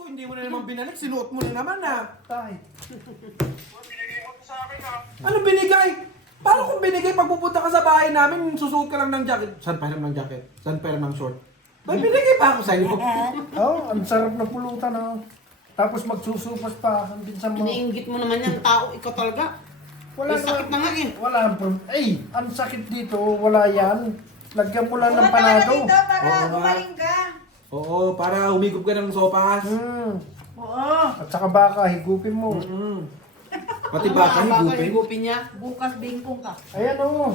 Kung hindi mo na naman binalik, sinuot mo na naman ah. Tay. Ano binigay? Paano kung binigay pag pupunta ka sa bahay namin, susuot ka lang ng jacket? Saan pa ng jacket? Saan pa ng short? May binigay pa ako sa'yo. Oh, ang sarap na pulutan oh. Tapos magsusupas pa ang pinsan mo. Iniinggit mo naman yan, tao, ikaw talaga. Wala May sakit na nga eh. Wala ang problem. Ay, ang sakit dito, wala yan. Lagyan mo lang ng panado. Dito para Oo nga. gumaling ka. Oo, para humigop ka ng sopas. Oo. At saka baka, higupin mo. Pati baka higupin. higupin niya. Bukas bingkong ka. Ayan oh.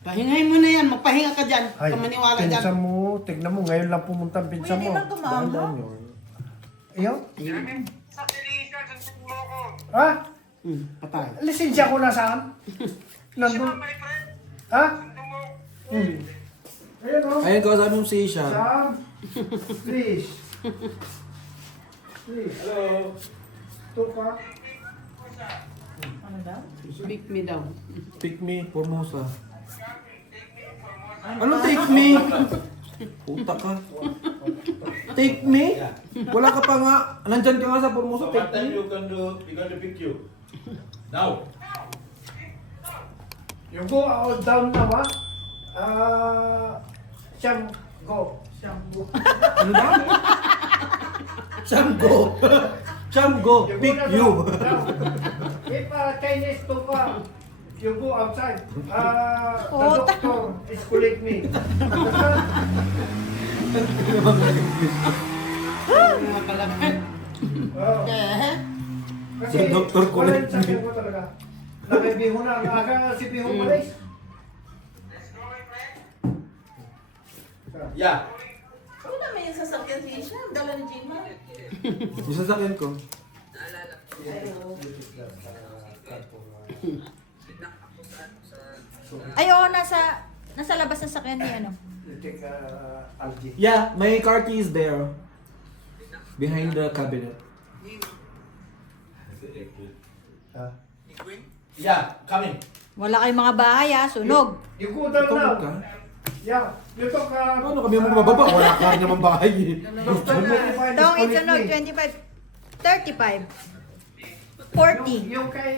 Pahingahin mo na yan, magpahinga ka dyan. Ay, Huwag ka maniwala dyan. pinsan mo, tignan mo, ngayon lang pumunta ang pinsan Pwede mo. bang tumama? Ayaw? Sa Felicia, sunsin mo ako. Ha? Patay. Lisensya ko nasaan? Nandun. My friend, Ha? sunsin mo. Ayan oh. Ayun ko, sabi mo si Isha. Sam, please. Please. Hello. Ito pa. Ano daw? Pick me down. Take me, Formosa. Ano take me? Puta ka. Take me? Wala ka pa nga. Nandyan ka nga sa Formosa, So take what time me. you gonna pick you? Now. You go out down now, ha? Siyam, go. Ano daw? Shamgo. Shamgo, pick go na you. now. If Chinese to pa, you go outside. The doctor is collect me. Mga kalaban. Oh. Kasi Si Dr. wala collect yung sakyan ko talaga. Nakibiho na. Ang aga si Biho Malis. Yeah. Ano naman yung sasakyan si Isha? Dala ni Gina. Yung sasakyan ko. Ay, oo, nasa labas na sakyan ni ano. Take Algie. Yeah, my car key is there. Behind the cabinet. Yeah, coming. Wala kayong mga bahay ha, sunog. You go down Tutulog now. ka? Yeah. You talk Ano kami mo mababa? Wala ka rin naman bahay eh. Tong, it's sunog, 25, 35, 40. Yung kay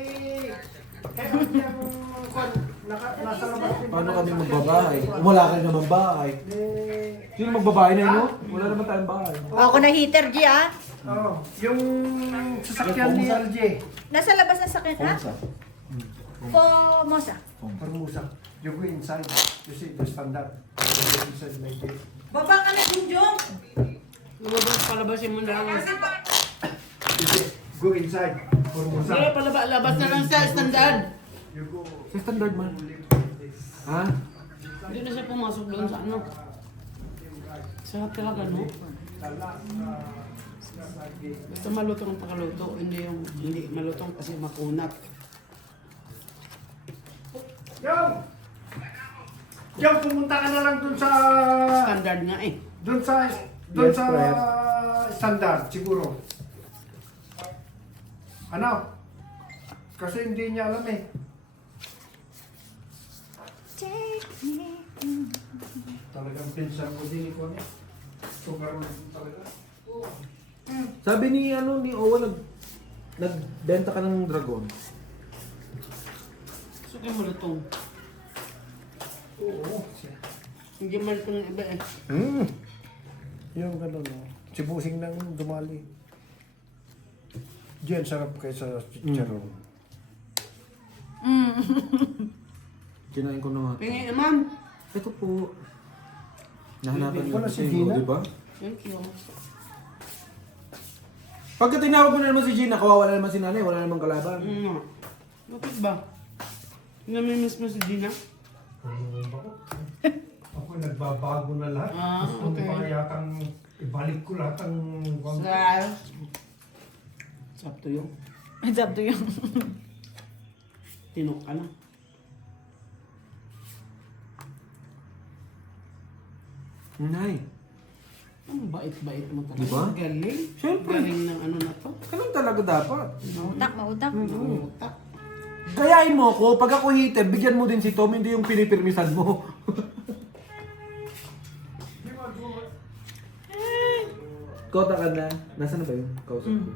yung nasa labas din. Paano kami magbabahay? Wala ka rin naman bahay. Sino magbabahay na yun? Wala naman tayong bahay. Ako na heater, G ha. Oh, yung sasakyan ni Algie. Nasa labas na sakyan ha? Formosa. Formosa. You go inside. You see the standard. You go inside like this. Baba ka na, Junjong. Lumabas, palabasin mo na lang. You see, go inside. Formosa. Wala, labas na lang sa standard. You go. Sa standard man. Ha? Hindi na siya pumasok doon sa ano. Sarap talaga, no? Basta malutong ang pakaluto, hindi malutong kasi makunat. Yo! Yo, pumunta ka na lang dun sa Standard nga eh. dun sa Yes, friend. standard siguro. Ano? Kasi hindi niya alam eh. Talagang pinsan ko din ko niya. Sugar talaga. Sabi ni ni Owa nagbenta ka ng dragon. So kayo malutong. Oo. Hindi malutong yung iba eh. Yung gano'n, no? Si Busing nang dumali. Diyan, sarap kaysa chicharon. Kinain ko na nga. Pingi naman. Ito po. Nahanapan niyo Wala kasi, si Gina? di ba? Thank you. Pagka tinawag mo na naman si Gina, kawawa na naman si nanay, wala namang kalaban. Bakit ba? Namimiss mo si Gina? Ako nagbabago na lahat. Ah, Gusto okay. ko pa yatang ibalik ko lahat ang... Sir. It's up to you. It's up to you. Tinok ka na. Nay, Ang bait-bait mo talaga. Diba? Galing. Siyempre. Galing ng ano na to. ganun talaga dapat. Mautak. Utak. Gayahin mo ako, pag ako hitter, bigyan mo din si Tom, hindi yung pinipirmisan mo. Kota ka na. Nasaan na ba yun? Kausap ko.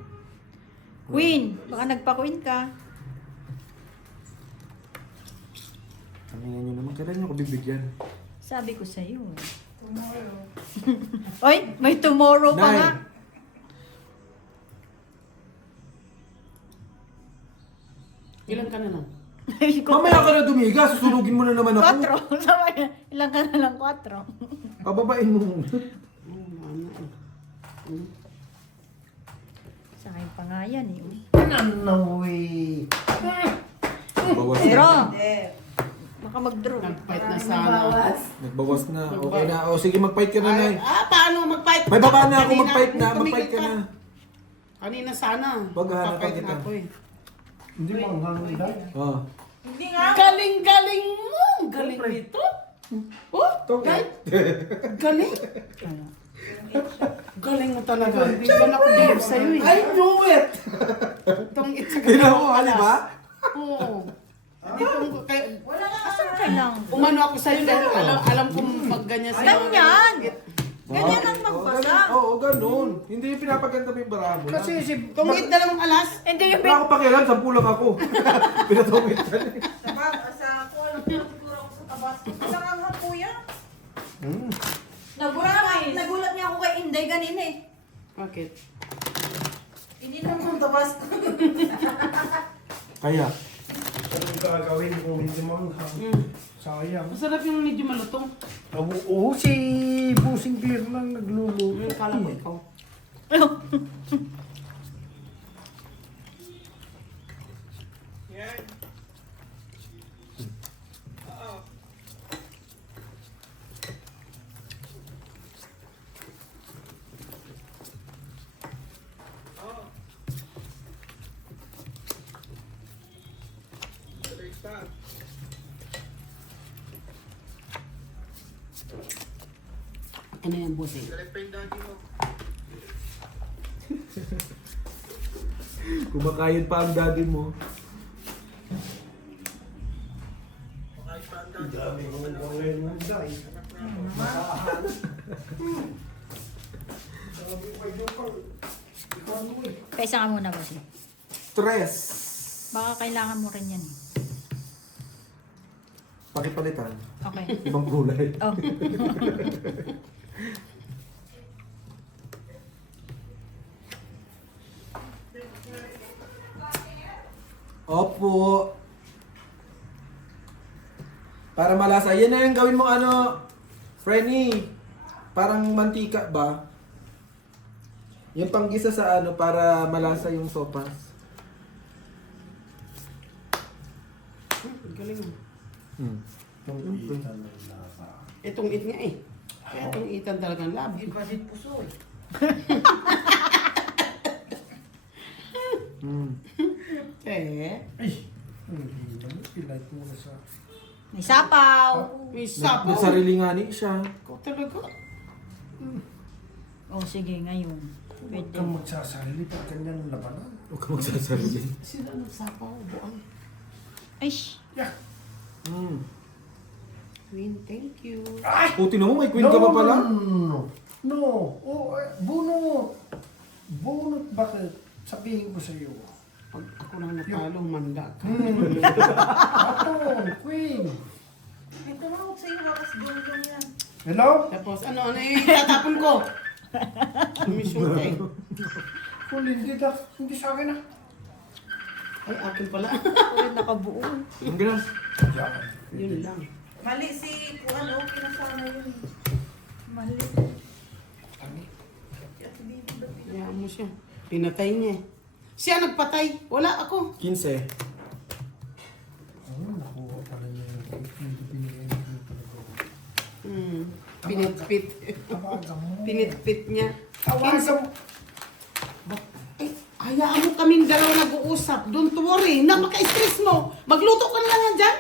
Queen, baka nagpa-queen ka. Amingan nyo naman. Kailan nyo ko bibigyan? Sabi ko sa'yo. Oy, may tomorrow pa nga. Ilan ka na lang? Mamaya ka na dumiga. Susunugin mo na naman ako. 4. Sabi niya, ilang ka na lang 4. Pababain mo muna. Sa akin pa nga yan eh. Ano eh. Bawas na. Pero, Hindi. baka mag-draw. Nag-fight na sana. Nagbawas na. Okay na. O sige, mag-fight ka na, Nay. Paano mag-fight? May baba na ako. Kanina, Mag-fight na. tumigil Mag-fight ka na. Kanina sana. Wag, hanapan Magpa-fight kita. na ako eh. Hindi mo ang hanggang. Oh. Hindi nga. Galing-galing mo! Galing nito. Oh, guys. Galing. Galing mo talaga. Hindi ko nakulive sa'yo eh. I knew it! Itong itsa ka Ginawa mo, di ba? Oo. Dito ko kay... Wala nga. Asan ka lang? Umano ako sa'yo dahil alam kong pag ganyan sa'yo. Ganyan! Ganyan ang magbasa. Oo, ganun. Hindi yung pinapaganda mo yung barabo. Kasi si... Tungit dalawang alas. Hindi yung Wala akong pakialam, 10 lang ako. Pinatungit ka na. Sa ako, alam ko siguro ako sa tabas. Isang anghang kuya. Nagulat niya ako kay Inday ganina eh. Bakit? Hindi naman tabas. Kaya, Anong gagawin kung hindi mo ang sayang. Masarap yung medyo malutong. Oo, si Busing Clear lang nagluluto. Kala ko ikaw. Ano yan, boss eh? kumakain pa ang daddy mo. Ang dami ko nang ngayon ng day. Masahan. Sabi ko yung pang... Ikaw mo eh. Kaisa ka muna kasi. Stress. Baka kailangan mo rin yan eh. Pakipalitan. Okay. Ibang kulay. Oh. Opo. Para malasa. Yan na yung gawin mo ano, Frenny. Parang mantika ba? Yung panggisa sa ano, para malasa yung sopas. Galing mo. Itong lasa. Itong it nga eh. Kaya itong itan talagang lab. Ipasit puso eh. Eh, Ay! Hindi naman. I-like mo na sa... May sapaw. may sapo. Nasarilinganin siya. Ikaw talaga. Oh, sige, ngayon. Huwag Pwede. kang magsasarili pag ganyan ang labanan. Huwag ka magsasarili. Sila nagsapaw, buang. Ay, shh. Yeah! Queen, thank you. Puti na mo, may queen ka pa pala. No! Oh, Buno! Bunot bakit? Sabihin ko sa iyo. Pag ako lang natalo, manda ka. Ato! Queen! May tumawag sa'yo wakas gulong yan. Hello? Tapos ano yung tatapon ko? Mission ka eh. Kung hindi sa akin ah. Ay, akin pala. Ulit nakabuo. Ang ganas. Diyan. Yun lang. Mali si ano, pinasama yun. Mali. Kaya mo siya. Pinatay niya eh. Siya nagpatay. Wala ako. 15. Oh, nakuha pala niya yung binigay niya talaga. Pinitpit. Tawagan mo. Pinitpit niya. Tawagan mo. Ay, hayaan mo kaming dalawa nag-uusap. Don't worry. Napaka-stress mo. Magluto ka na lang yan dyan.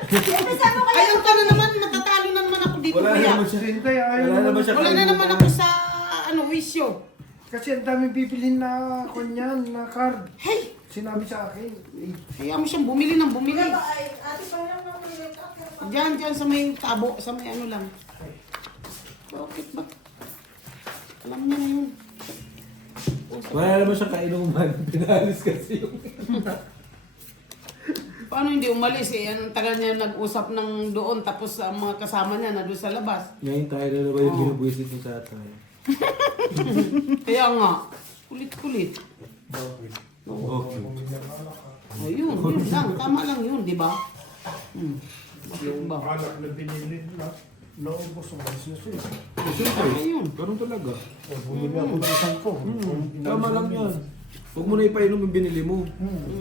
Ayaw ka na naman. Matatalo na naman ako dito. Wala kuya. naman siya. Hindi, ayaw Wala naman siya. Wala na naman ako sa wisyo. Kasi ang dami bibilhin na kunyan, na card. Hey! Sinabi sa akin. Hayaan mo siyang bumili ng bumili. Diba ay, ate pa lang naman yung Diyan sa may tabo, sa may ano lang. Bakit ba? Alam niya na yun. Wala naman siya kainuman. Pinalis kasi yung... Paano hindi umalis eh? Anong tagal niya nag-usap ng doon tapos ang mga kasama niya na doon sa labas. Ngayon tayo na naman yung binubwisit ni tatay. Kaya nga, kulit-kulit. Okay. O yun lang. Tama lang yun, di ba? Bakit Yung ba? anak na binili na, naubos ang business eh. Tama yun. Ganun talaga. Bumili ako ng isang ko. Tama lang yan. Huwag mo na ipainom yung binili mo.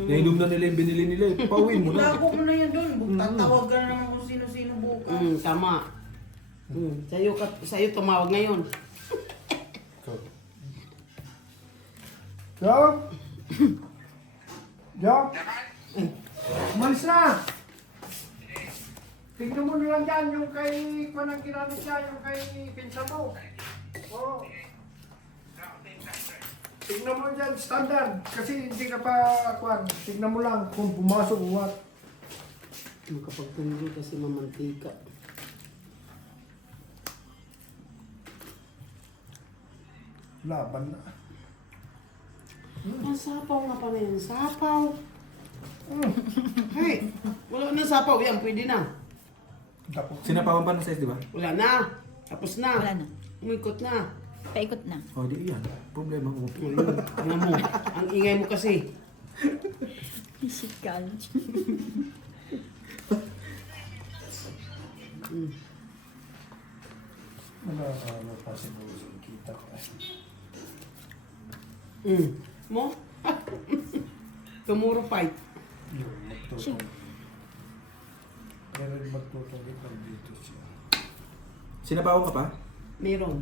Nainom na nila yung binili nila eh. Pauwin mo na. Lago mo na yan doon. Tatawag ka na naman kung sino-sino bukas. Tama. Sa'yo tumawag ngayon. Job! Job! Umalis na! Tignan mo na lang dyan yung kay panang ginamit niya, yung kay pinsa mo. Oo. Tignan mo dyan, standard. Kasi hindi ka pa, kwan. Tignan mo lang kung pumasok o what. Makapagpundo kasi mamantika. Laban na. Sapaw nga pala yan. Sapaw. Hey, wala na sapaw. Yan, pwede na. Dapat. Sinapawan pa ng size, di ba? Wala na. Tapos na. Wala na. Umikot na. Paikot na. O, di yan. Problema mo. Ano mo? Ang ingay mo kasi. Physical. Ano pa siguro kita ko eh. Mo? Tomorrow fight. Yung magtutong. Pero yung magtutong ito dito siya. Sinapawan ka pa? Meron.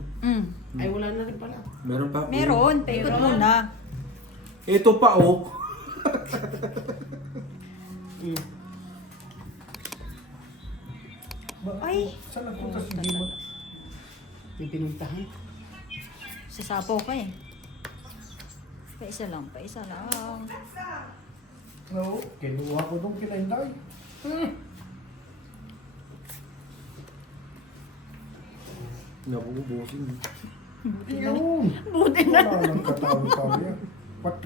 Ay, wala na rin pala. Meron pa? Meron. Paikot muna. Ito pa, oh. Ay. Saan nagpunta si Dima? May pinuntahan. Sasapaw ka eh. Paisa lang. Paisa lang. No, kinuha ko nung kinainday. Nabubusin. Yun! Buti na. Wala nang katawa-tawa yan. 4.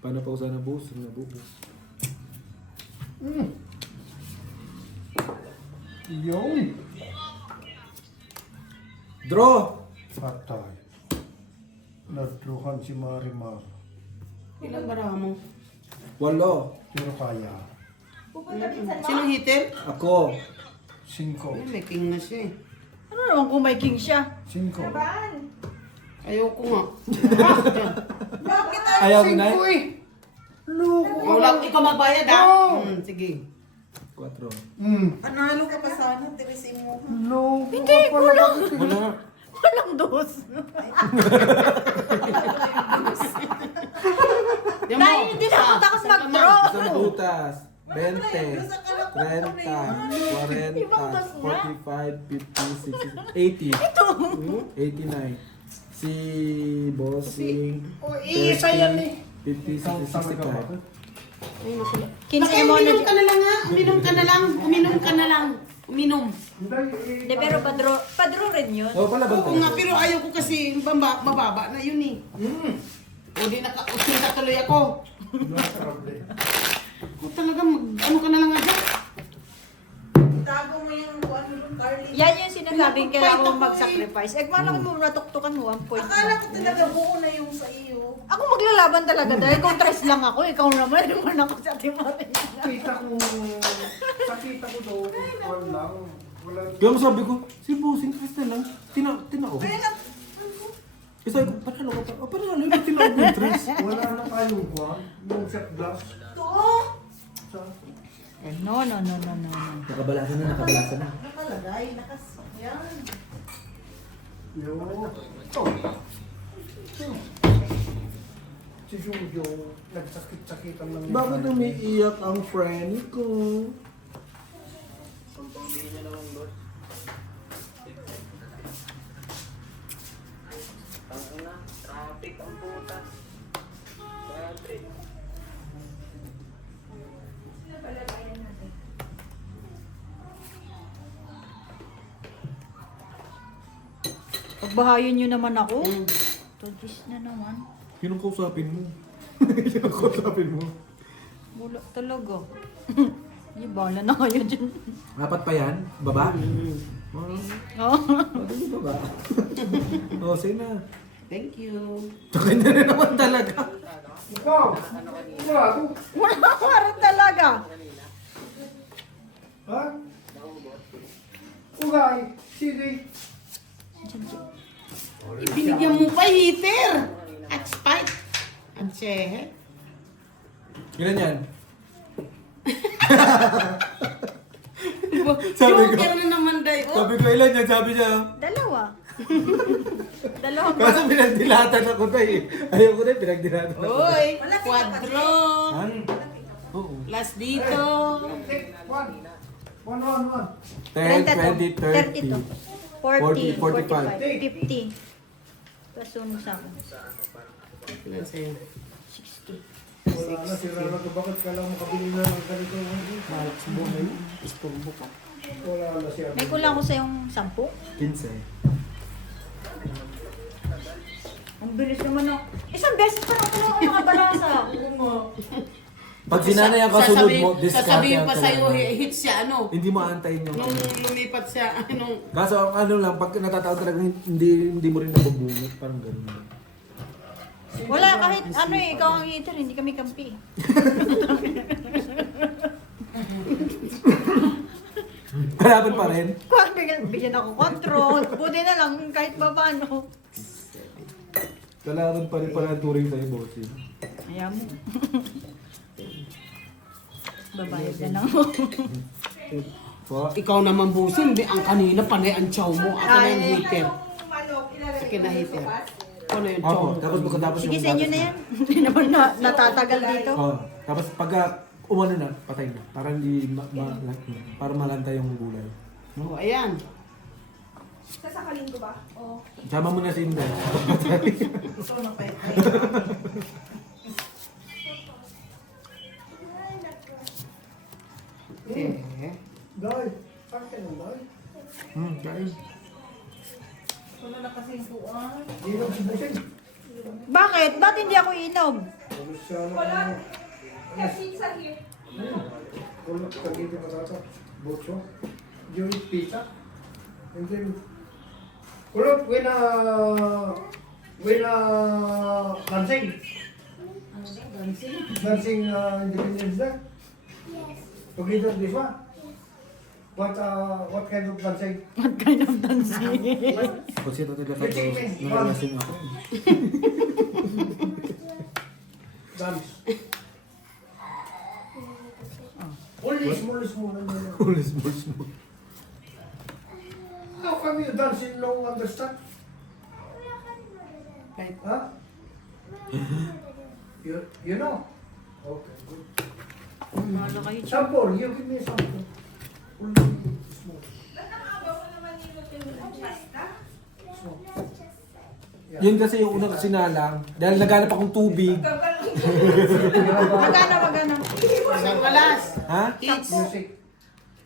Paano pa usan na boss? Nabubus. Yun! Draw! Patay. Nadruhan si Marimar. Ilang bara mo? Walo. Pero kaya. Sino hitter? Ako. 5. Ay, may king na siya eh. Ano naman kung may king siya? 5. Ayoko nga. Bakit Ayaw mo na? Wala, ikaw magbayad ah. Sige. 4. Panalo ka pa sana, tirisin mo. Hindi, kulang. Wala. Walang dos. Yan mo. Dahil hindi na ako takot Sa kamay. mag-draw. Isang butas. 20, 30, 40, 45, 50, 60, 80. Ito. 89. Si Bossing. Isa yan eh. 50, 60, 65. Ay, nakula. Kinsa mo na Uminom ka na lang ha. Uminom ka na lang. Uminom ka na lang. Uminom. Hindi, pero padro rin yun. Oh, pala Oo nga, pero ayaw ko kasi mababa na yun eh. O di naka-usin tuloy ako. O talaga, ano ka na lang nga dyan. Tago mo yung ano doon, Carly. Yan yung sinasabing kailangan Pinapapait mo mag-sacrifice. Eh, paano mo natuktukan mo 1 point? Akala ko talaga buo na yung sa iyo. Ako maglalaban talaga dahil kung tres lang ako, ikaw naman, naman ako sa timate. Kita ko, sakita ko daw, wala. Wala. Kaya masabi ko, si Bossing Crystal lang, tinao. Kaya na, Kasi ko, panalo ka pa. O, panalo, yung tinao yung tres. Wala na tayong kwan, yung shot glass. to. Sa, No. Nakabalasan na. Nakalagay, yan. yun. Si Jojo, nagsakit-sakitan ng... Bakit umiiyak ang friend ko? Pagbahayan nyo naman ako. Todis na naman. Yun ang kausapin mo. Yun ang kausapin mo. Wala talaga. Ay, bahala na kayo dyan. Apat pa yan? Baba? Oh. Ano baba? Oo, sige na. Thank you. Tsaka na rin naman talaga. Ikaw! Gago! Wala rin talaga. Ha? Ugay! Sige! Ibinigyan mo pa heater. At spike. At sehe. Ilan yan? Sabi ko- Joker na naman day. Oh. Sabi ko ilan yan, sabi niya. Dalawa. Dalawang Kaso pinagdilatan ako na eh. Ayaw ko na eh, pinagdilatan ako. Oy, quadro. Ha? Oo. Plus dito. Take one! One. 10, 20, 30. 40, 45. 50. Tapos sunod sa akin. Ilan sa'yo? 60. Wala na, sira na to. Bakit ka lang makabili na ng ganito? Malak sa buhay. Isturbo ka. Wala na siya. May kulang ko sa yung 10. 15. Ang bilis naman ng... Isang beses pa lang ako makabalasa. Pag sinanay ang kasunod mo, discount sasabihin yan pa sa'yo, talaga. hit siya, ano? Hindi mo aantayin yung Nung lumipat siya, anong... Kaso ang ano lang, pag natataon talaga, hindi mo rin nabubungot. Parang gano'n. Wala kahit ano eh, ikaw ang eater, hindi kami kampi. Kalaban pa rin. Kung bigyan ako control, buti na lang kahit pa paano. Kalaban pa rin pala ang turing sa'yo, bossing. Ayaw mo. Babayad na lang ako. Po? Ikaw naman busin, ang kanina panay ang chow mo. Ako na yung heater. Sige na heater. Ano yung chow Opo, mo? tapos pagkatapos Sige, sa inyo na yan. Hindi naman natatagal dito. Oh, tapos pagka umano na, patay na. Para hindi para malanta yung gulay. Oh, ayan. Sasakalin ko ba? Oo. Sama mo na si Inday. Ito na pa Eh. Dahil, akin ang dahil. Kain. Wala na kasing kuwan. Hindi lang si Busing. Bakit? Ba't hindi ako inom? Tapos siya na Wala. Kasi sa hip. Wala, kagiti patata. Botso. Yung pizza. And then, kulot, dancing. Ano ba? Dancing? Dancing Independence Day. Together this one. What kind of dancing? What kind of dancing? Pag sino talaga ka, nalalasing ako. Dance. Only small. Ulis, small. How come you dance in no understand? Kahit Huh? You know? Okay, good. Mahalo kayo. Sample, you give me a sample. Only small. Yeah. Yun kasi yung unang sinalang. Dahil naghanap akong tubig. Magana. isang walas. Ha? Each. Music.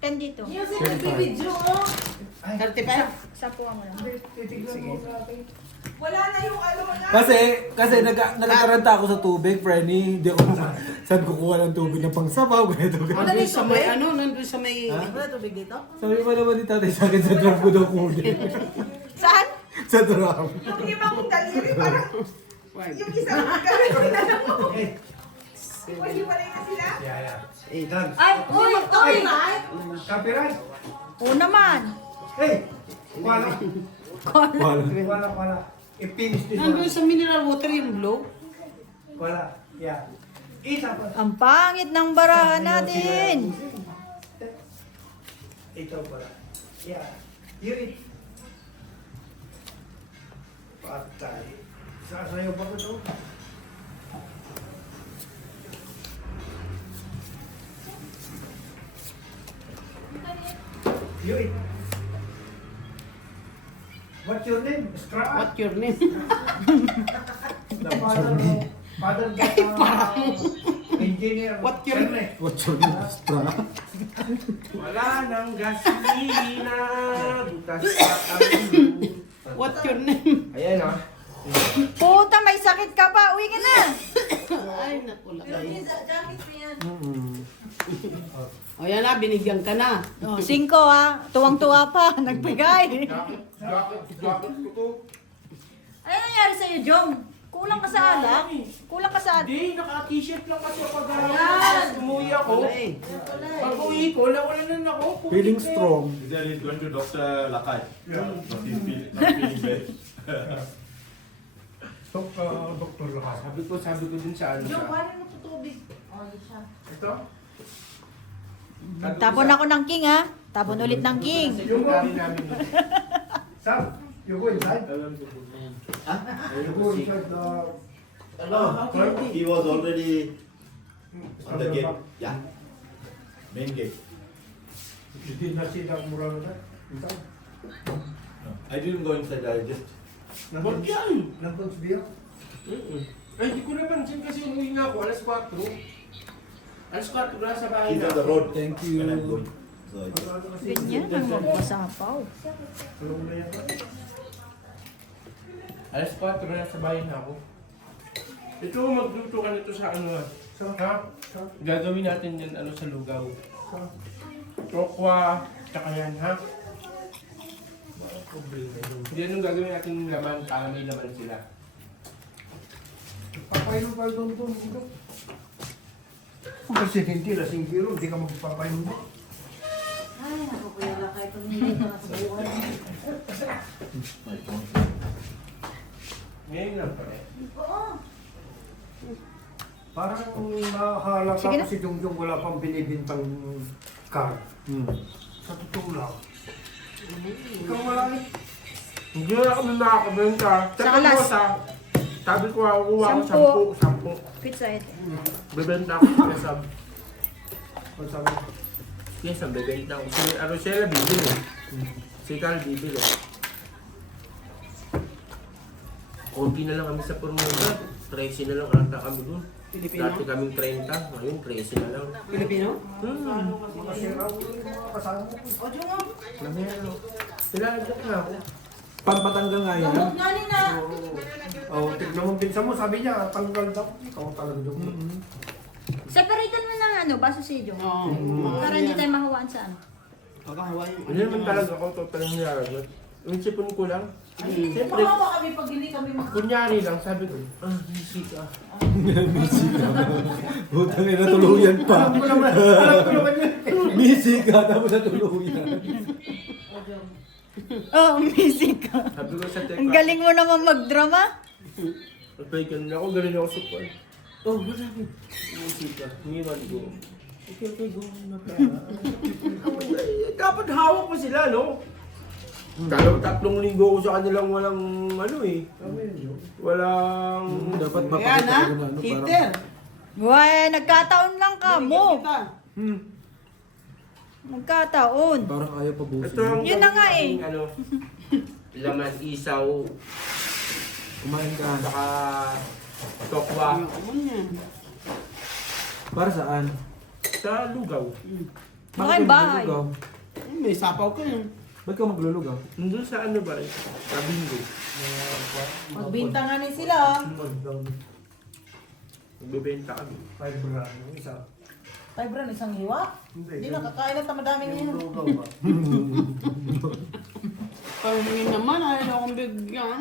10 dito. Music, nagbibidyo mo. 35. Sapuan mo lang. Titignan mo natin. Wala na yung ano na. Kasi nagkakaranta ako sa tubig, Frenny. Hindi ako saan kukuha ng tubig ng pangsabaw. Ganito. Nandun sa may ano, nandun sa may... Ha? Wala tubig dito? Sabi pa naman ni tatay sa akin sa drum ko daw kunin. Saan? Sa drum. Yung ibang daliri parang yung isang magkakaroon na lang mo. Hiwalay na sila? Hey, dance. Ay, uy, Copyright? Copyright. Oo naman. Hey! Wala. Wala. Wala. I-finish this Nandun one. sa mineral water yung blue. Wala. Yeah. Isa pa. Ang pangit ng barahan natin. Ito pala. Yeah. You eat. Patay. Sasayaw pa ko ito. You eat. What's your name? Scrap. What your name? The father engineer. What your name? What's your name? Stra? Wala nang gasolina, butas pa ang What's your name? Ayan o. Puta, may sakit ka pa. Uwi ka na. Ay, naku lang. Jacket mo yan. O yan na, binigyan ka na. Oh, 5 ha. Tuwang-tuwa pa. Nagbigay. Jacket ko to. Ano nangyari sa'yo, Jong? Kulang ka sa alak? Kulang ka sa alak? Hindi, naka-t-shirt lang kasi ako gano'n. Umuwi ako. Wala eh. Pag uwi ko, nawalan na ako. Feeling strong. Then he's going to Dr. Lakay. Not feeling bad. Doktor Lakas. Sabi ko din sa ano. Yung wala mo tutubig. Oh, siya. Ito? Tapon ako ng king ha. Tapon ulit ng king. Yung kari namin. Sam, you go inside. You go inside the... He was already on the gate. Yeah. Main gate. You did not see that Murano inside? No, I didn't go inside. I just. Ba't yan? Nandun sa biya? Ay, hindi ko napansin kasi umuwi nga ako. Alas 4. Alas 4 na sa bahay He's na. on the road. Thank you. When I'm going. So I just. Ganyan ang magpasapaw. Tulong na yan. Alas 4 na sa bahay na ako. Ito, magluto ka nito sa ano. Ha? Gagawin natin yan ano sa lugaw. Tokwa, tsaka yan ha. Hindi anong gagawin natin yung laman para may laman sila. Papainom pa doon dito. Kasi hindi lasing biro, hindi ka magpapainom doon. Ay, ako kuya lang kahit hindi ka sa buhay. Ngayon lang pala. Oo. Parang nakahalata Sige na. ko si Jungjung wala pang binibintang car. Sa totoo lang. Ikaw malaki. Hindi na kami nakakabenta. Sa alas. Sabi ko kukuha ko 10. Pizza ito. Bebenta ko sa Quezon. Ang sabi ko, Quezon, bebenta ko. Si Arosela bibili. Si Carl bibili. Konti na lang kami sa Pormona. 13 na lang ata kami dun. Pilipino? Dati kaming 30. Ngayon 13 na lang. Pilipino? makasira ko yung mga kasama ko. O, Jungo. Lamero. Nilalagyan na ako. Pampatanggal nga yan. Gamot nga nila. Oh, tignan mo pinsan mo, sabi niya, tanggal daw. Ikaw talagang Jungjung. Separatean mo ng ano, baso si Jong. Oo. Para hindi tayo mahawaan sa ano. Kakahawain. Hindi naman talaga ako totaling nilalagyan. Yung sipon ko lang. Siyempre, Makawa kami pag hindi kami kunyari lang, sabi ko, busy ka. Butang ina, tuluyan pa. Alam ko naman yun. Busy ka, tapos na tuluyan. Oh, music ka. Sabi ko sa teka. Ang galing mo naman magdrama. Pag ganun ako, galing ako sa kwan. Oh, marami. Busy ka. Ngayon ko. Okay, go na pa. Dapat hawak ko sila, no? Kalo 3 linggo ko sa kanilang walang ano eh. Walang... Dapat Ayan mapakita ha, ko na ano. heater. Buhay, nagkataon lang ka mo. Kita. Nagkataon. Parang ayaw pa busin. Ito ang Yun na nga eh. Ano, laman isaw, Kumain ka. saka tokwa Ano yan? Para saan? sa lugaw. Baka yung bahay. maglulugaw? May sapaw ka yun. Ba't ka maglulugaw? Nandun sa ano ba? Sa bingo. Magbinta nga ni sila. Magbebenta kami. 5 grand, yung isa. Tay bro, isang hiwa? Hindi nakakain at madaming yun. Lugaw ba? Pahingin naman, ayaw akong bigyan.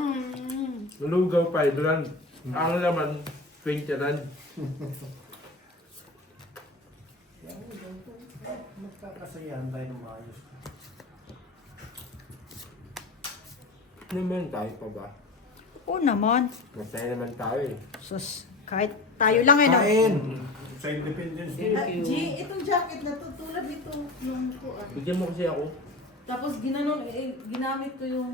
Lugaw 5 rand. Ang laman 20 rand. Magkakasayahan tayo ng maayos. Naman tayo pa ba? Oo naman. Masaya naman tayo eh. Sus, kahit tayo lang eh. No? Kain! Sa Independence Day. Thank you. G, itong jacket na to, tulad ito. Yung kuan. Bigyan mo kasi ako. Tapos ginamit ko yung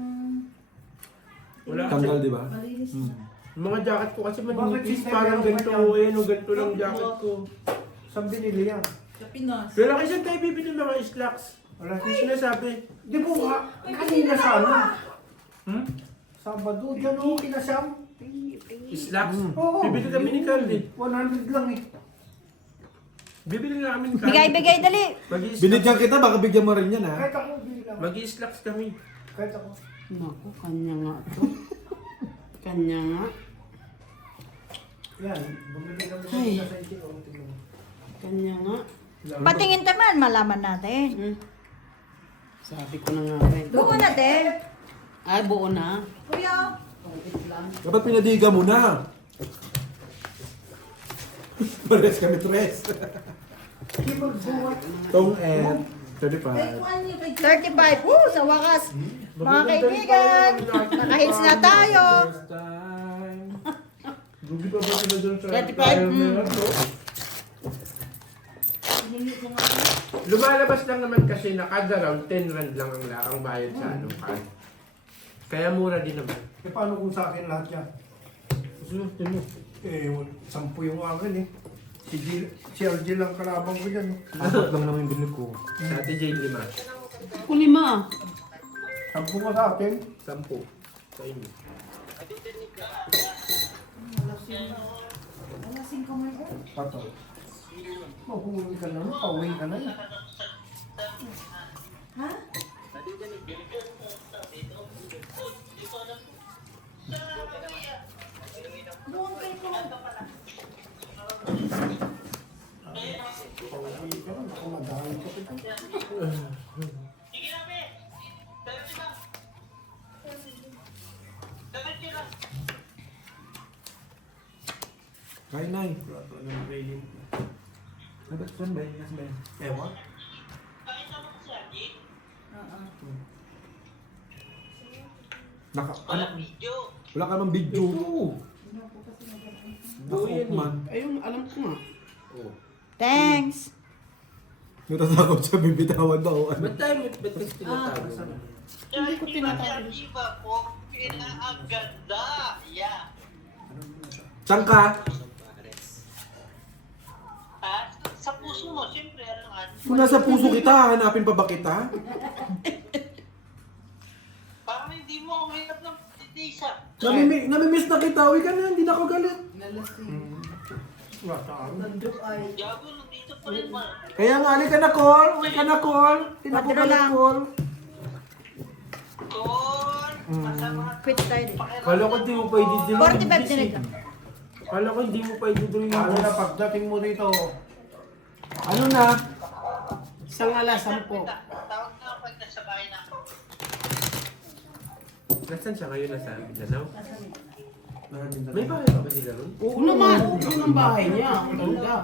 Wala kasi. Tanggal, di ba? malinis na. Yung mga jacket ko kasi Bakit manipis. hindi Parang meron ganito. pa yan? Ayan o, ganito lang jacket ko. Saan binili yan? Sa Pinas. Pero kasi tayo bibili ng mga slacks. Wala. Ano sinasabi? Di ba nga? Kanina sana. Sabado, dyan o, kinasam. Slacks? Oo. Bibili kami ni Carl eh. 100 lang eh. Bibili na kami ni Carl. Bigay-bigay, dali. Binigyan kita, baka bigyan mo rin yan ha. Kahit ako, bilang. Mag-i-slacks kami. Kahit ako. Naku, kanya nga to. Kanya nga. Yan, bumili lang Ay. sa site ko. Kanya nga. Patingin naman, malaman natin. Hmm. Sabi ko na nga rin. Buo na, te. Ay, buo na. Kuya. Dapat pinadiga mo na. Pares kami tres. Tong and 35. 35. Woo, sa wakas. Mga kaibigan, nakahits na tayo. First time. Rugi pa ba sila dyan sa 35? trial na yan, no? Lumalabas lang naman kasi na kada round 10 rand lang ang bayad sa anong card. Kaya mura din naman. Eh, paano kung sa akin lahat yan? Susunod mo. Eh, 10 yung akin eh. Si RG lang kalabang ko dyan. Apat lang naman yung binili ko. Sa Ate Jane 5. Kulima. 10 ka sa akin. 10. Sa inyo. Pato. Mahuwi ka na, pauwi ka na. Pauwi ka na, kumadaan ka pa. Kain na eh. Dapat saan ba? Yes ba? Ewan. Ano? Wala ka namang video. Naka-off Ayun, alam ko nga. Thanks. Natatakot siya, bibitawan daw. Ba't tayo? Ba't kasi tinatago? Hindi ko tinatawag. Iba po, pinaaganda. Yeah. Saan ka? At sa puso mo, siyempre, alangan. Kung nasa puso kita, hanapin pa ba kita? Parang hindi mo umiyak ng titisa. Namimiss na kita. Uwi ka na, hindi na ako galit. Gago, nandito pa rin man. Kaya nga, halika na, Col. Uwi ka na, Col. Hindi na ako Patro galit, lang. Col. Kon, masama. Quit tayo din. Kala ko di mo pa ididilo. 45 din ito. Kala ko hindi mo pa ididilo yung Ano na pagdating mo dito? Ano na? Isang alas, 10. Tawag na pag nasa bahay na ako. Nasaan siya kayo? Nasa Mindanao? May bahay pa ba sila ron? Oo naman. Yun ang bahay niya. Ganda.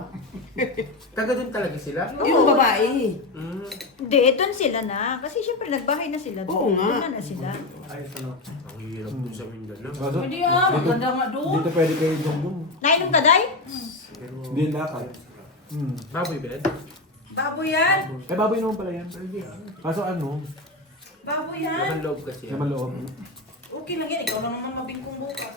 Taga doon talaga sila? Yung babae. Hindi, ito sila na. Kasi syempre nagbahay na sila. Oo nga. Doon na sila. Ayos ano. Ang hirap doon sa Mindanao. Hindi maganda nga doon. Dito pwede kayo dong. Nainom ka, Day? Hindi yung lakad. Baboy ba yan? Baboy yan! Eh, baboy naman pala yan. Kaso ano? Baboy yan! Laman loob kasi Sa yan. maloob. Okay lang yan, ikaw lang naman mabingkong bukas.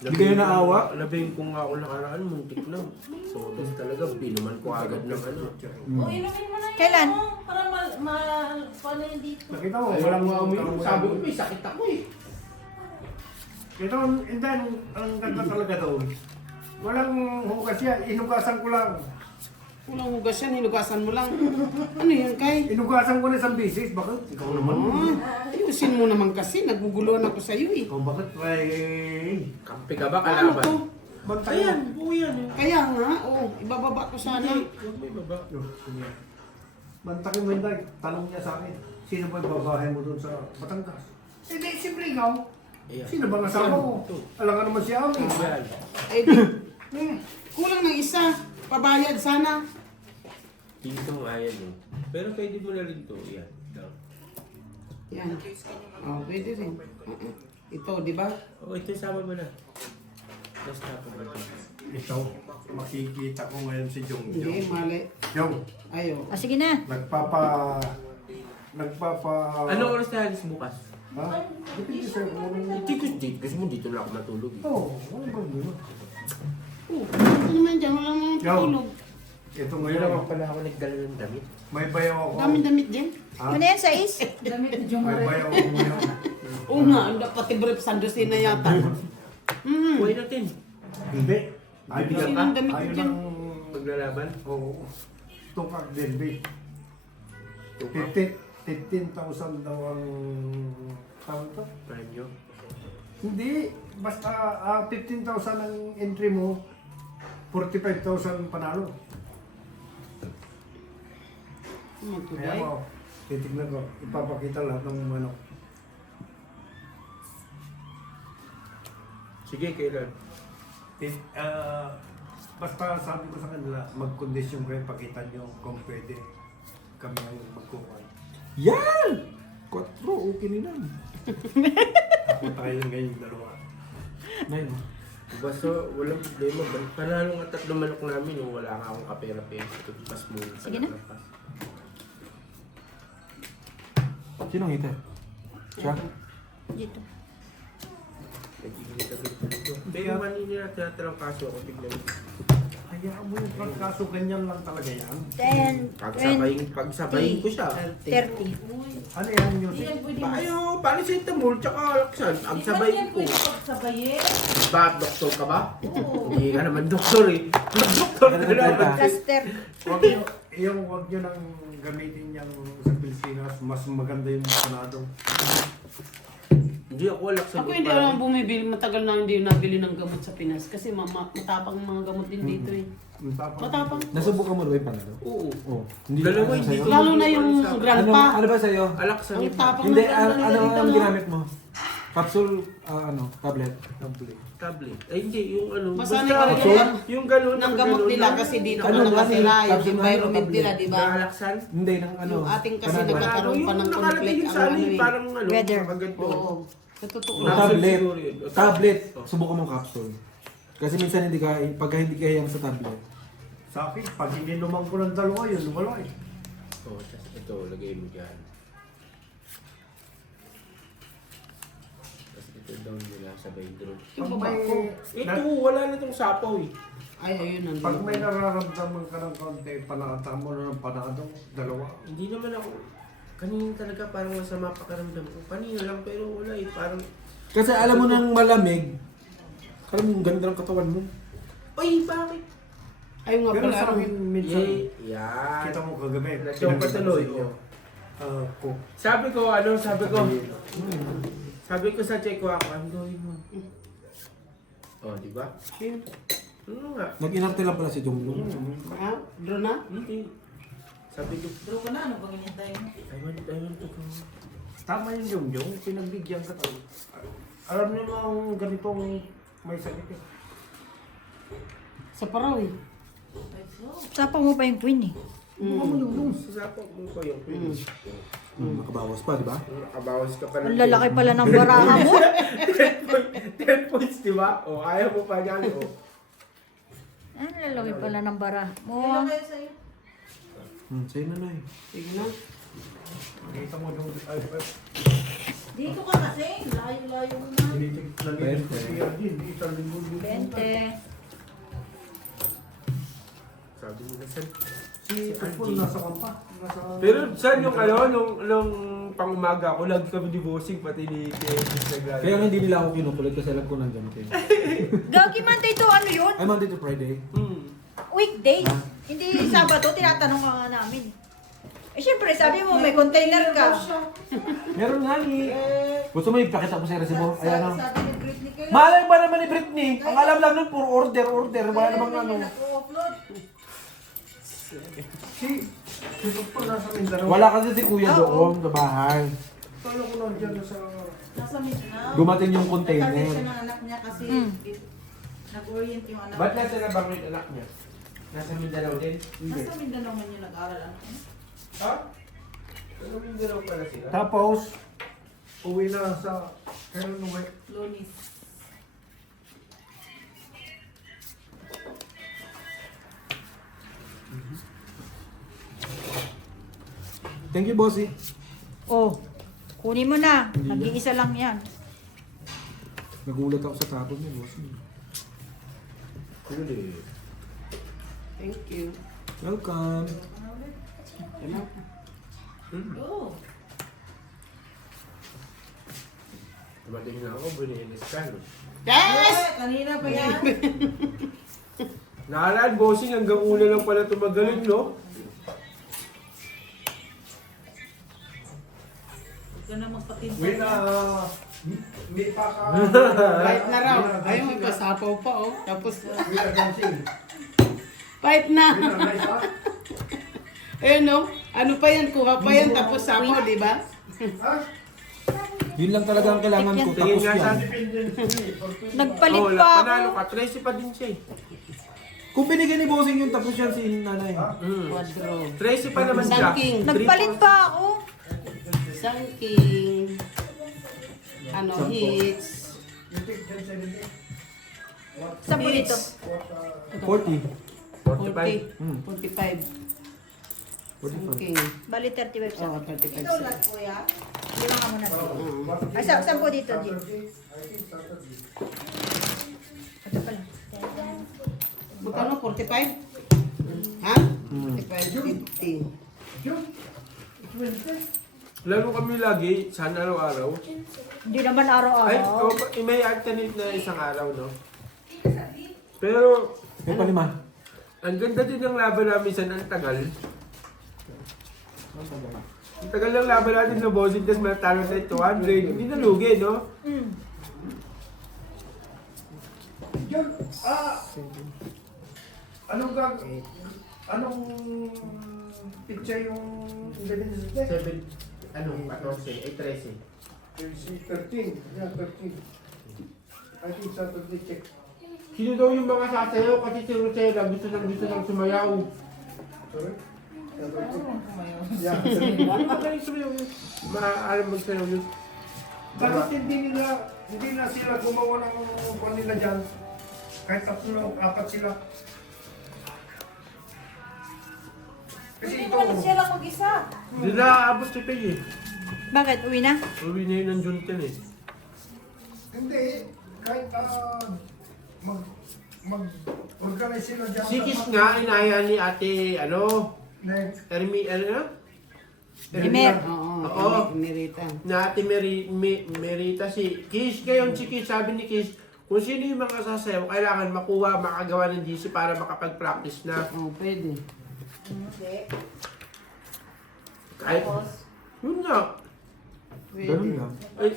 Hindi kayo naawa? Labing kung ako nakaraan, muntik na. Sodas talaga, binuman ko agad ng ano. O, inumin mo na yan. Kailan? oh, Para paano yan dito? Nakita mo, Ayaw walang mo uminom. walang- Sabi ko, may sakit ako eh. Ito, and then, ang ganda talaga doon. Walang hukas yan, inugasan ko lang. Walang hugas yan, hinugasan mo lang. Ano yun, Kay? Inugasan ko na isang bisis, bakit? Ikaw naman. Ayusin mo naman kasi, naguguluhan ako sa'yo eh. Ikaw bakit? Ay, Kampi ka ba, Ano kalaban? to? bantay Ayan, mo. buo yan eh. Kaya nga, ibababa ko sana. Huwag may baba. Bantakin mo yun, Day. Tanong niya sa akin, sino ba yung babae mo doon sa Batangas? Hindi, siyempre ikaw. Ayan. Sino ba ang asawa mo? Alam ka naman si Ami. Ayan. Ay, di, kulang ng isa. Pabayad sana. Dito nga yan eh. Pero pwede mo na rin to. Yan. Yan. Oh, pwede rin. Ito, di ba? Oh, ito sama mo na. Basta pa ba ito? Ito, makikita ko ngayon si Jong. Hindi, mali. Jong, Ayo. Ah, sige na. nagpapa... Ano oras na halis bukas? Ha? Depende sa'yo kung anong... Tikos mo dito lang ako natulog eh. Oo, walang problema. Ano naman dyan? Walang mga patulog. Ito Ngayon naman ngayon, pala ako nagdala ng damit. may bayaw ako. Daming damit dyan. Ha? Ano yan, sais? May bayaw ako ngayon. Oo nga, ang pati brief sandusin na yata. Buhay natin. Hindi. Ayun ka? ang damit ko Ayun dyan. ang... Maglalaban. Oo. Tukak din, babe. Tukak. 15,000 daw ang Tawag to? Premyo. Hindi, basta 15,000 ang entry mo, 45,000 panalo. Kaya Magtugay. mo, titignan ko, ipapakita lahat ng ano. Sige, kailan? Basta sabi ko sa kanila, mag-condition kayo, pakita nyo kung pwede kami ang magkukuha. Yan! 4, okay nila. Ako tayo lang ngayon dalawa. Nine. Basta walang problema. Panalo nga 3 manok namin yung wala nga akong kapera-pera. Pas muna. Sige na. Sino ang hita? Siya? Dito. Pero kanina tinatanong kaso ako tignan mo. Hayaan mo yung pagkaso, ganyan lang talaga yan. 10, 20, Pagsabayin ko siya. 30. Ano yan yung Ayaw, paracetamol tsaka laksan. Ang sabayin ko. Pagsabayin. Ba, doktor ka ba? Hindi ka naman doktor eh. Doktor ka naman. Caster. Wag nyo nang gamitin yan sa Pilipinas. Mas maganda yung panado. Hindi ako laksan. Ako hindi naman bumibili, matagal na hindi nabili ng gamot sa Pinas kasi matapang mga gamot din dito eh. Matapang. Nasubukan mo ba yung panalo? Oo. Oo. Hindi Dalawa, ano hindi sa'yo? ko- Lalo na yung Ano, grandpa. ano ba sa'yo? Alaksan Ang niya. tapang Hindi, ng grandpa nila ano dito ang mo. ginamit mo? Capsule, tablet? Tablet. Ay hindi, yung ano. Masanay basta ka rin yung- yan. yung ganun. Ng gamot nila kasi dito Ano, ano, nakasira ano, yung capsule environment ano, nila, tablet? di ba? Naalaksan? Hindi, ng ano? Yung ating kasi Panadol. nagkakaroon pa ng nakalagay conflict yung ang sa ano ano eh, eh. parang ano. Weather. Agad ko. Oo. Sa totoo Yung lang. tablet. siguro yun. Tablet. Oh. Subukan mo capsule. Kasi minsan hindi ka, pagka hindi ka hiyang sa tablet. Sa akin, pag ininuman ko ng dalawa yun, wala eh. Oh, tas ito, lagay mo dyan. Tapos ito down nila sabay drone. Yung Pag baba may, ko. Ito, wala na tong sapaw eh. Ay, ayun ang pag may nararamdaman ka ng konti, panata mo na ng panado, dalawa. Hindi naman ako, kanina talaga parang masama pakiramdam ko. Kanina lang pero wala eh, parang, Kasi alam mo nang malamig, alam mo ang ganda ng katawan mo. ay bakit? Ayun nga Pero pala. sa ano. akin, minsan, Yan. kita mo kagabi. Yung patuloy, oh. Cook. Sabi ko, sabi ko sa check ko ako, ang gawin mo. Oh, di ba? Ano nga? Nag-inarte lang pala si Jonglong. Ah, drone na? Hindi. Sabi ko, Draw ka na, ano bang inintay mo? I want to go. Tama yung pinagbigyan ka tayo. Alam niyo na ang ganitong may sakit eh. Sa paraw eh. Sapa mo pa yung queen eh. Sasapag mo ko yung finish. Makabawas pa, di ba? Nakabawas ka pa Ang lalaki pala ng baraha mo. 10 points, di ba? O, ayaw mo pa dyan, o. Ang lalaki pala ng baraha mo. Sa'yo na eh. Sige na. Kita mo yung Dito ka kasi, layo-layo mo na. isang linggo. 20. Sabi mo na, saan? Si Tupol nasa kampa. Pero saan yung nung pang-umaga ako, lagi kami divorcing, pati ni Instagram. Kaya nga hindi nila ako kinukulit kasi alam ko nandyan kayo. Gagi Monday to ano yun? Ay, Monday to Friday. Weekdays. Ah. Hindi Sabado, tinatanong ka nga namin. Eh syempre, sabi mo may container ka. Meron nga ni. Gusto mo ipakita ko sa resibo? Ayan o. Sabi ni Britney kayo. Malay ba naman ni Britney? Ang alam lang nun, puro order. Wala namang ano. Nag-upload. Si Tupol nasa Mindanao. Wala kasi si Kuya doon sa bahay. Paano ko nandiyan sa... Nasa Mindanao. Dumating yung Nagkabit siya container. ng anak niya kasi nag-orient yung anak Ba't niya. nasa na bang yung anak niya? Nasa Mindanao din? Nasa Mindanao man yung nag-aral anak niya. Ha? Nasa Mindanao pala sila? Tapos, uwi na sa... Kailan uwi? Lonis. Thank you, bossy. Oh, kunin mo na. Nag-iisa lang yan. Nagulat ako sa tapon niya, bossy. Huli. Thank you. Welcome. Oo. Dumating na ako, binilis ka, no? Yes! Kanina pa yan. Naalaan, bossing, hanggang una lang pala tumagaling, no? ka na magpatid. Wait na, hindi pa ka. Bite na raw. Ayun, may pasapaw pa oh. Tapos, Wait na dancing. bite na. Wait na, nice ha? Ayun no, ano pa yan, kuha pa yan, tapos sapaw, di ba? Ha? Yun lang talaga ang kailangan ko. Tingin Tapos nga sa... yan. Nagpalit Oh, pa panalo ako. ka. 13 pa din siya eh. Kung binigyan ni Bossing yung tapos yan si nanay. Quadro. 13 pa naman siya. Sunking. Nagpalit pa ako. Sunking. Ano, hits. Saan po dito? 40. 45. 45. 45. Sunking. Bali 35 sa. Oh, 35. Ikaw lang, kuya. Lima ka muna. Ay, saan po dito, G? Ito pala. Magkano? 45? Ha? 45, 50. Lalo kami lagi, sana araw-araw. Hindi naman Ay, araw-araw. may alternate na isang araw, no? Pero, May palima. ang ganda din ng laban namin sa ang tagal. Ang tagal ng laban natin na bossing, tapos matalo tayo 200. Hindi na lugi, no? Yun, anong pizza yung ganyan sa 7, ano, 14, ay 13. 13. Yeah, 13. I think Saturday check. Sino daw yung mga sasayaw kasi si Rosella gusto nang sumayaw. Sorry? Yeah. Magaling sumayaw yun. Maalam magsayaw yun. Bakit hindi na sila gumawa ng kanila dyan? Kahit 3, 4 sila. Kasi ito, Siya lang mag-isa. Hindi na aabot si Pei eh. Bakit? Uwi na? Uwi na yun ng June 10 eh. hindi. Kahit mag-organize sila dyan. Si Kiss nga, inaya ni ate, ano, Next. Emer. Oo, Oo. Emerita. na ate Merita si Kiss. Ngayon si Kiss, sabi ni Kiss, kung sino yung mga sasayaw, kailangan makagawa ng GC para makapag-practice na. Oo, pwede. Hindi. Kahit, yun nga. Ganun lang. Ay,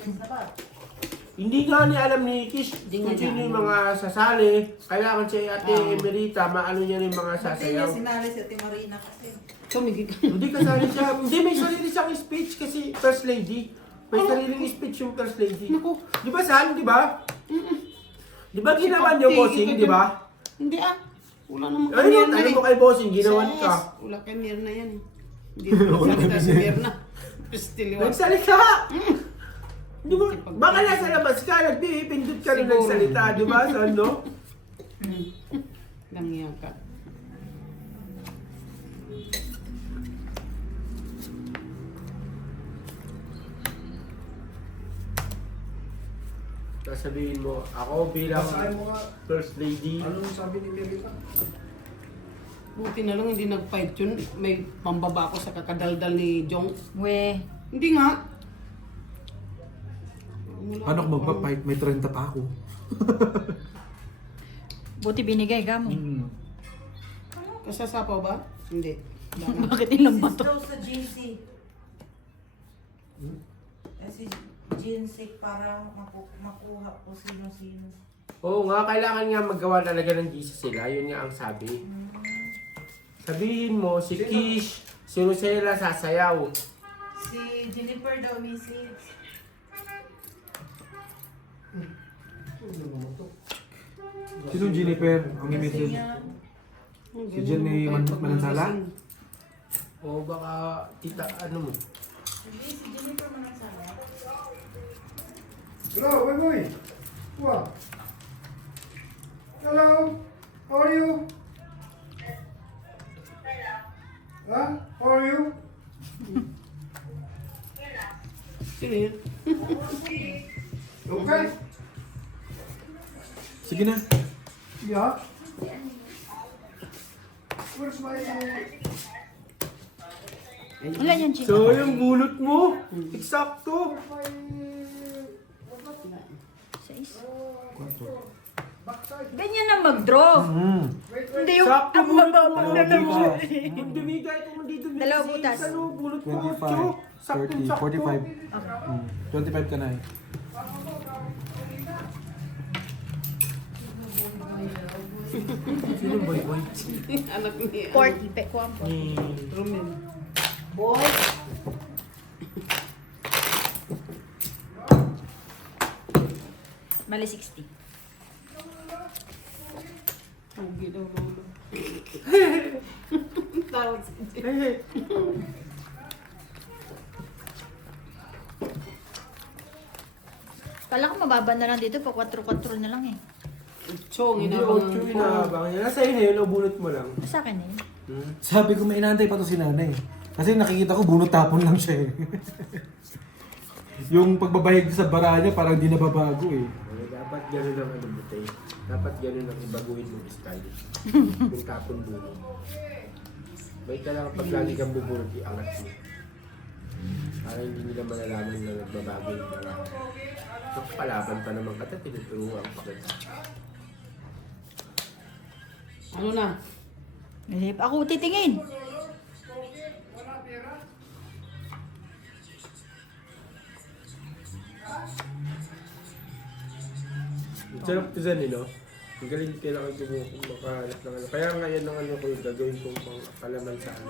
hindi nga ni alam ni Kiss Hindi kung nga sino niya yung alam. mga sasali. Kailangan si ate Merita, maano niya rin mga sasayaw. Sinali si Ate Marina kasi. Tumigil ka. Hindi kasali siya. Hindi, may sarili siyang speech kasi First Lady. May sariling speech yung First Lady. Naku. Di ba, San? Di ba? Di ba ginawa niyo, Bossing? Di ba? Hindi ah. Wala namang Ay, Mirna ano eh. mo kay Bossing? Ginawan Yes. ka. Wala kay Mirna yan eh. Hindi mo salita si Mirna. Pistiliwa. Nagsalita! Di ba? Baka nasa labas ka, nagpipindot ka rin Siguro. nagsalita. Di ba, San, no? Langya ka. Sasabihin mo, ako bilang Basahin mo nga. First Lady. Anong sabi ni Merita? Buti na lang hindi nag-fight yun. May pambaba ko sa kakadaldal ni Jong. We. Hindi nga. Paano ako magpa-fight? May 30 pa ako. Buti binigay ka mo. Kasasapaw ba? Hindi. Wala na. Bakit ilang bato? Daw sa GC. Kasi GC para makuha ko sino-sino. Oo nga, kailangan nga magawa talaga ng GC sila. Yun nga ang sabi. Sabihin mo, si Kish, si Rosella sasayaw. Si Jennifer daw message. Sino Jennifer? Ang Kasi message. niya, Si Jenny Manansala? O baka, tita, ano mo? hindi, si Jennifer Manansala. Hello, Boy. Wow. Hello. How are you? Huh? How are you? Sino yun? Okay. Sige na. Yeah. Where's my... Wala yan, Chico. So, yung bulot mo, eksakto. Ganyan na mag-draw. Hindi yung... Sakto bulot mo. Dalawa. Kung dumigay, kung hindi dumigay, Dalawa butas. Ano, bulot mo, 25. 30, 45. 25 ka na eh. Sino boy boy? Anak ni 40 pe ko. Ni... Rumen. Mali 60. Pugi daw lolo. Tawag si Kala ko mababa na lang dito, pa 4-4 na lang eh. Chong, Hindi, inabangan 8 ko. inaabangan niya. Nasa iyo na bunot mo lang. Sa akin eh. Sabi ko may inaantay pa to si nanay. Kasi nakikita ko bunot tapon lang siya eh. Yung pagbabahig sa bara niya parang di nababago eh. Dapat gano'n ang ano mo, Tay. Dapat gano'n ang ibaguhin mong style. Yung tapon bunot. May kailangan pag lagi kang bubunot, iangat mo. Para hindi nila malalaman na nagbabago yung bara. Palaban pa naman ka, tinuturuan pa kita. Ano na? Ako titingin. Ang sarap ko dyan, no? Ang galing kailangan ko makahanap ng ano. Kaya nga yan ang ano ko, gagawin kong pang kalaman sa ano.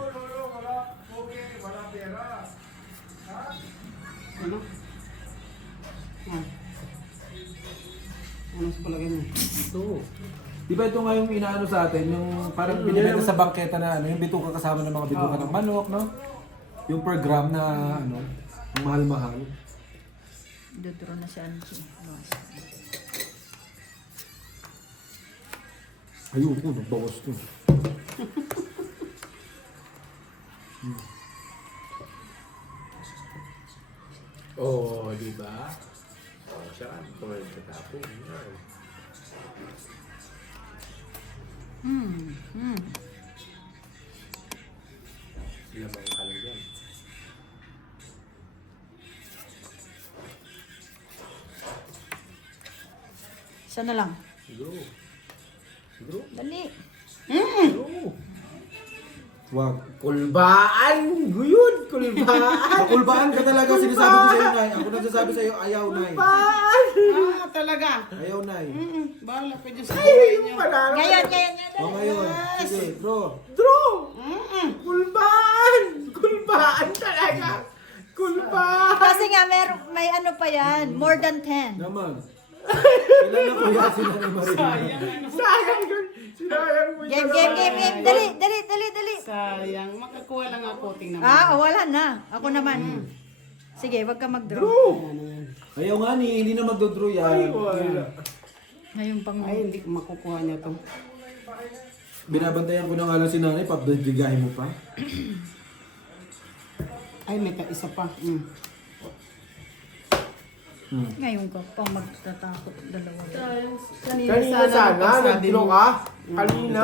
Ano? Ah. Ano sa palagay mo? Ito. Di ba ito nga yung inaano sa atin, yung parang binibenta sa bangketa na ano, yung bituka kasama ng mga bituka ng manok, no? Yung per gram na ano, yung mahal-mahal. Duduro na si Angie. Ayoko, nagbawas to. Oo, di ba? Oh, siya ka, kumain sa tapon. Yan. Lamang ka lang yan. Isa na lang. Go. Go. Dali. Go. Wag. Kulbaan! Guyod! Kulbaan! Makulbaan ka talaga, sinasabi ko sa'yo, Nay. Ako nagsasabi sa'yo, ayaw, Nay. Kulbaan! Ah, talaga? Ayaw, Nay. Bahala ka dyan sa buhay niyo. Ngayon. O ngayon, sige, bro. True! Kulbaan! Kulbaan talaga! Kulbaan! Kasi nga may ano pa yan. More than 10. Naman. Kailan ko yan si Nanay Maria? Sayang yun! Sinayang mo Game. Dali. Sayang. Makakuha lang ako. Tingnan mo. Wala na. Ako naman. Sige, wag ka mag-draw. Ayaw nga ni, hindi na magdodraw yan. Wala. Ngayon pang... Ay, hindi ko makukuha niya to. Binabantayan ko na nga lang si Nanay, papadigahin mo pa. Ay, may isa pa. Ngayon ka pang magtatakot dalawa. Kanina sana, nag-draw ka. Kanina.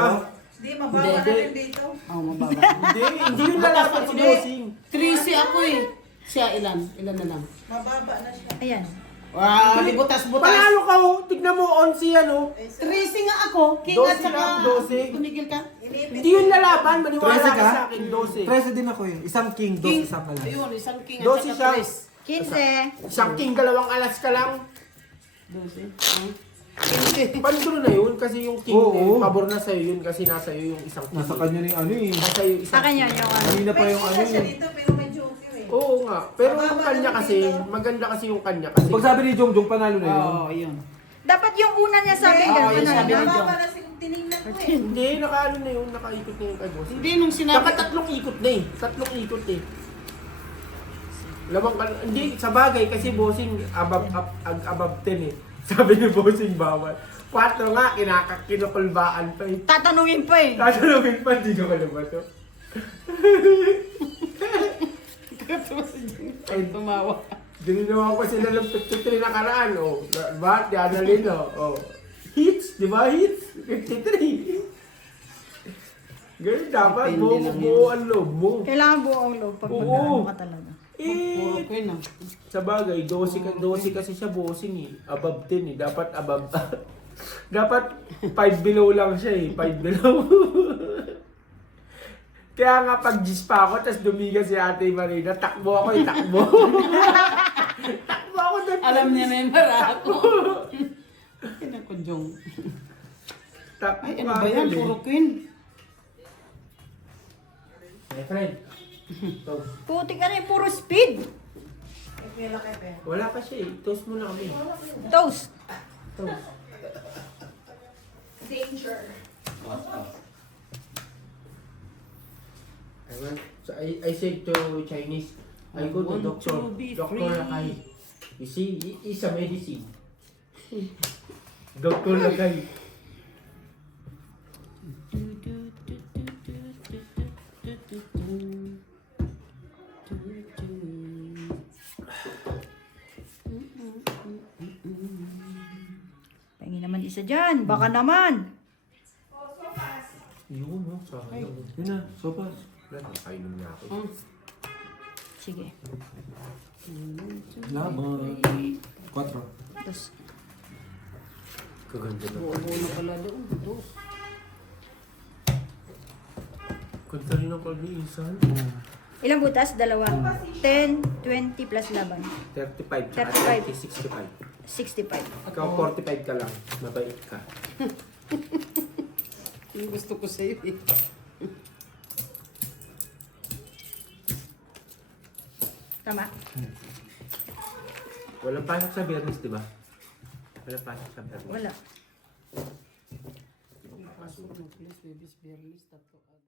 Hindi, mababa na rin dito. Oh, mababa. Hindi yun lalaban si Dosing. 3 ako eh. Siya ilan? Ilan na lang? Mababa na siya. Ayan. Wow, di butas-butas. Panalo ka ho, tignan mo, 11 ano. 13 nga ako. King at 12 saka... lang, 12. Tumigil ka? Hindi yun lalaban, maniwala 13 ka ka? sa akin, 12. 13 din ako eh. Isang king, dos, King. isang alas. Ayun, isang king at 12 saka siya. 15. Isang king, dalawang alas ka lang. 12. 15. Pandro na yun, kasi yung king, Oo. pabor na sa'yo yun, kasi nasa iyo yung isang king. Nasa kanya na yung ano eh. Nasa iyo isang Sa kanya king. yung ano. Kanina pa May yung ano kita siya eh. dito, pero may joker eh. Oo nga, pero yung Mababa kanya na kasi, dito. maganda kasi yung kanya kasi. Pag sabi ni Jongjong, panalo na yun. Oo, yun. Dapat yung una niya sabi Oo, gano'n. yung sabi ni John. Mababa na siya, tinignan ko eh. Hindi, nakaano na yun, nakaikot na yung kay boss. Hindi, nung sinabi... Dapat tatlong ikot na eh. Tatlong ikot eh. Lamang ka, hindi, sa bagay kasi bossing above 10 eh. Sabi ni bossing bawal. 4 nga, kinukulbaan pa eh. Tatanungin pa eh. Tatanungin pa, hindi ko kalabas to. Ay, tumawa. Gininawa ko sila ng 53 nakaraan, oh. Bakit? Dianalin, oh. Hits, di ba? Hits. 53. Ganun dapat, Depende lang buo ang loob mo. Kailangan buo ang loob pag Oo. mag-ano ka talaga. Puro Eh, ko yun ah. sa bagay, 12 kasi siya bossing eh. Above 10 eh. Dapat above. Dapat 5 below lang siya eh. 5 below. Kaya nga pag-gis pa ako, tapos dumiga si Ate Marina, takbo ako takbo. Takbo ako doon. Alam niya na yung barako. Kinakudyong. Takbo Ay, ano ba yan? Puro queen. My friend. Puti ka na, puro speed. Wala pa siya eh. Toast muna kami. Toast. Danger. I said to Chinese, I go to Want doctor. to be Doctor free. Lakay. You see, it's a medicine. Doctor Lakay. Pahingin naman isa dyan. Baka naman. Yun, no? Sayang. Yun na, sopas. Wala, nakainom na ako. Sige. Laban. 4. Dos. Kaganda na. Buo-buo na pala doon. Dos. Kanta rin ang kalinisan. Ilang butas? Dalawa. 10, 20 plus laban. 35. 35. 65. 65. Ikaw 45 ka lang. Mabait ka. Yung gusto ko sa'yo eh. Tama? Walang pasok sa Bernis, di ba? Walang pasok sa Bernis. Wala. Pasok ng place, babies, berlis, tatlo.